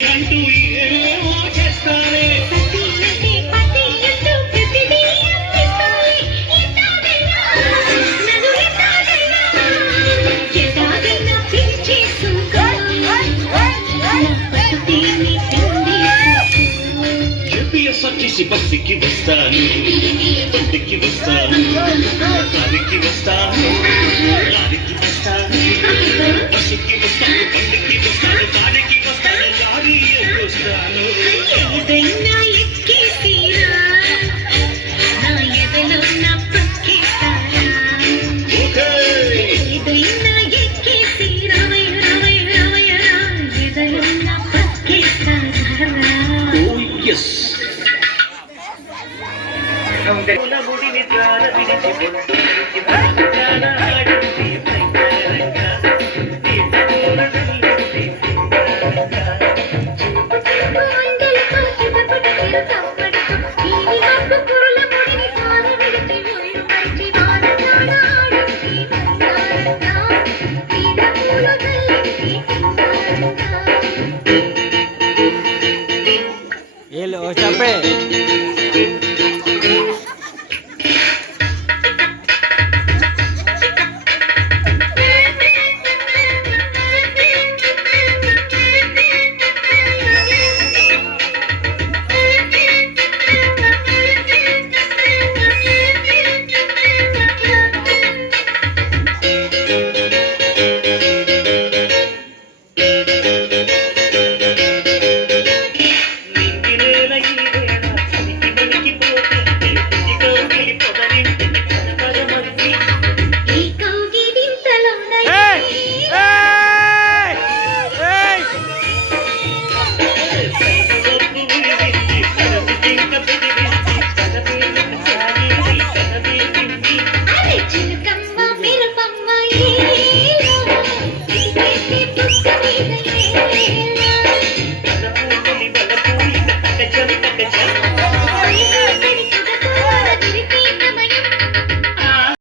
అంటూ ఏమేమో చేస్తారే ఏపీఎస్ఆర్టీసీ బస్సుకి వస్తాను, బండికి వస్తాను, కారికి వస్తాను, లారీకి వస్తాను, బస్సుకి వస్తాను, బండికి వస్తాను, కారికి వస్తాను, లారీ వస్తాను. ఏదైనా ఎక్కేసిరా నా ఎదలో నా పక్కేస్తారా ఏదైనా ఎక్కేసిరా ఎదలో నా పక్కేస్తారా గుడిని త్రాణ విడిచి బొట్టుకి ప్రాణ ఆడింది భయంకరంగా ये लो चपे